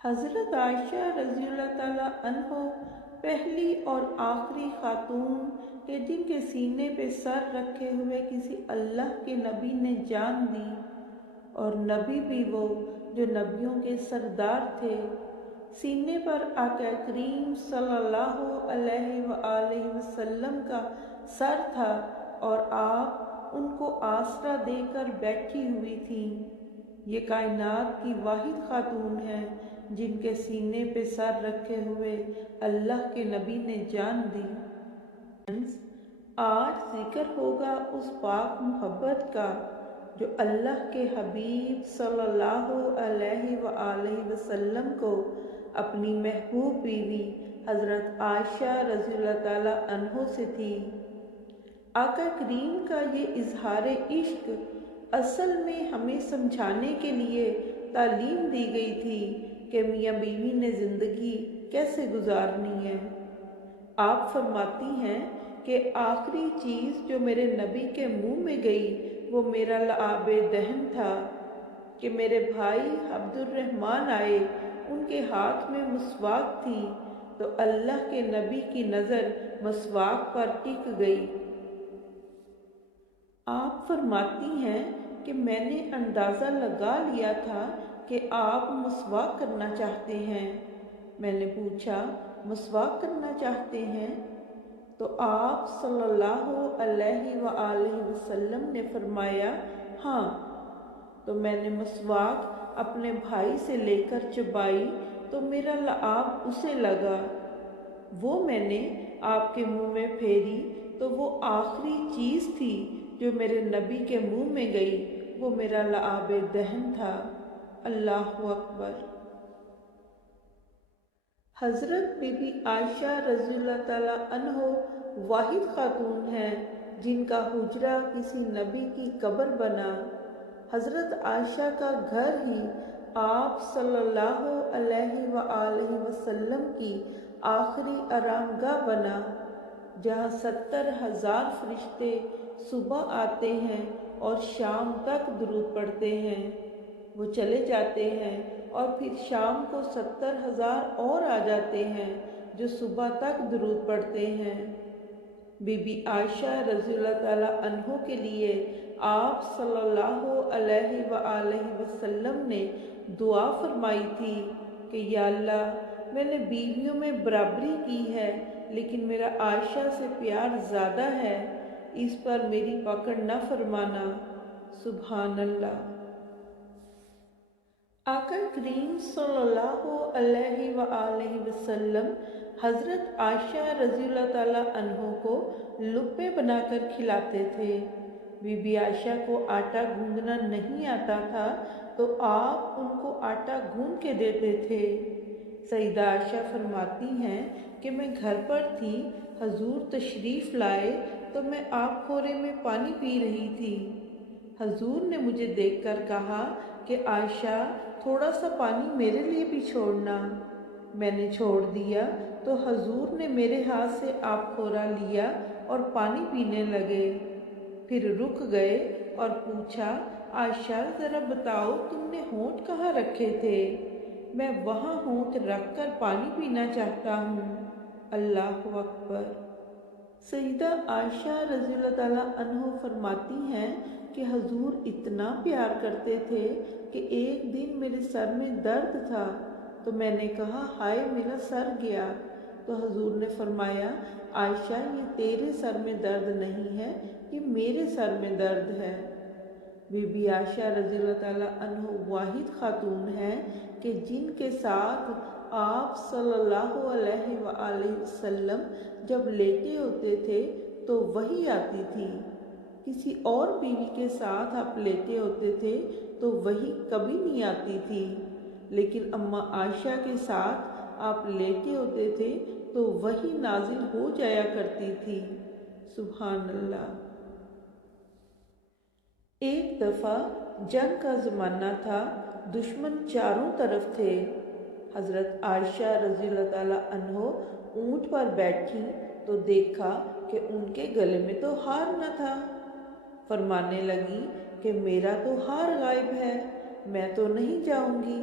حضرت عائشہ رضی اللہ تعالیٰ عنہ پہلی اور آخری خاتون کہ جن کے سینے پہ سر رکھے ہوئے کسی اللہ کے نبی نے جان دی، اور نبی بھی وہ جو نبیوں کے سردار تھے۔ سینے پر آقا کریم صلی اللہ علیہ وآلہ وسلم کا سر تھا اور آپ ان کو آسرا دے کر بیٹھی ہوئی تھیں۔ یہ کائنات کی واحد خاتون ہیں جن کے سینے پہ سر رکھے ہوئے اللہ کے نبی نے جان دی۔ آج ذکر ہوگا اس پاک محبت کا جو اللہ کے حبیب صلی اللہ علیہ وآلہ وسلم کو اپنی محبوب بیوی حضرت عائشہ رضی اللہ تعالیٰ عنہ سے تھی۔ آقا کریم کا یہ اظہار عشق اصل میں ہمیں سمجھانے کے لیے تعلیم دی گئی تھی کہ میاں بیوی نے زندگی کیسے گزارنی ہے۔ آپ فرماتی ہیں کہ آخری چیز جو میرے نبی کے منہ میں گئی وہ میرا لعاب دہن تھا کہ میرے بھائی عبد الرحمن آئے، ان کے ہاتھ میں مسواک تھی تو اللہ کے نبی کی نظر مسواک پر ٹک گئی۔ آپ فرماتی ہیں کہ میں نے اندازہ لگا لیا تھا کہ آپ مسواک کرنا چاہتے ہیں۔ میں نے پوچھا مسواک کرنا چاہتے ہیں؟ تو آپ صلی اللہ علیہ وآلہ وسلم نے فرمایا ہاں۔ تو میں نے مسواک اپنے بھائی سے لے کر چبائی تو میرا لعاب اسے لگا۔ وہ میں نے آپ کے منہ میں پھیری تو وہ آخری چیز تھی جو میرے نبی کے منہ میں گئی، وہ میرا لعاب دہن تھا۔ اللہ اکبر۔ حضرت بی بی عائشہ رضی اللہ تعالیٰ عنہ واحد خاتون ہیں جن کا حجرہ کسی نبی کی قبر بنا۔ حضرت عائشہ کا گھر ہی آپ صلی اللہ علیہ وآلہ وسلم کی آخری آرام گاہ بنا، جہاں 70,000 فرشتے صبح آتے ہیں اور شام تک درود پڑھتے ہیں۔ وہ چلے جاتے ہیں اور پھر شام کو 70,000 اور آ جاتے ہیں جو صبح تک درود پڑھتے ہیں۔ بی بی عائشہ رضی اللہ تعالیٰ عنہ کے لیے آپ صلی اللہ علیہ وآلہ وسلم نے دعا فرمائی تھی کہ یا اللہ میں نے بیویوں میں برابری کی ہے لیکن میرا عائشہ سے پیار زیادہ ہے، اس پر میری پکڑ نہ فرمانا۔ سبحان اللہ۔ آقا کریم صلی اللہ علیہ وآلہ وسلم حضرت عائشہ رضی اللہ تعالیٰ عنہ کو لقمے بنا کر کھلاتے تھے۔ بی بی عائشہ کو آٹا گوندنا نہیں آتا تھا تو آپ ان کو آٹا گوندھ کے دیتے تھے۔ سیدہ عائشہ فرماتی ہیں کہ میں گھر پر تھی، حضور تشریف لائے تو میں آب خورے میں پانی پی رہی تھی۔ حضور نے مجھے دیکھ کر کہا کہ عائشہ تھوڑا سا پانی میرے لیے بھی چھوڑنا۔ میں نے چھوڑ دیا تو حضور نے میرے ہاتھ سے آب خورا لیا اور پانی پینے لگے، پھر رک گئے اور پوچھا عائشہ ذرا بتاؤ تم نے ہونٹ کہاں رکھے تھے؟ میں وہاں ہونٹ رکھ کر پانی پینا چاہتا ہوں۔ اللہ اکبر۔ سیدہ عائشہ رضی اللہ تعالیٰ عنہ فرماتی ہیں کہ حضور اتنا پیار کرتے تھے کہ ایک دن میرے سر میں درد تھا تو میں نے کہا ہائے میرا سر گیا، تو حضور نے فرمایا عائشہ یہ تیرے سر میں درد نہیں ہے، یہ میرے سر میں درد ہے۔ بی بی عائشہ رضی اللہ تعالیٰ عنہ واحد خاتون ہیں کہ جن کے ساتھ آپ صلی اللہ علیہ وآلہ وسلم جب لیٹے ہوتے تھے تو وحی آتی تھی۔ کسی اور بیوی کے ساتھ آپ لیٹے ہوتے تھے تو وحی کبھی نہیں آتی تھی، لیکن اماں عائشہ کے ساتھ آپ لیٹے ہوتے تھے تو وحی نازل ہو جایا کرتی تھی۔ سبحان اللہ۔ ایک دفعہ جنگ کا زمانہ تھا، دشمن چاروں طرف تھے۔ حضرت عائشہ رضی اللہ تعالیٰ عنہ اونٹ پر بیٹھی تو دیکھا کہ ان کے گلے میں تو ہار نہ تھا۔ فرمانے لگی کہ میرا تو ہار غائب ہے، میں تو نہیں جاؤں گی۔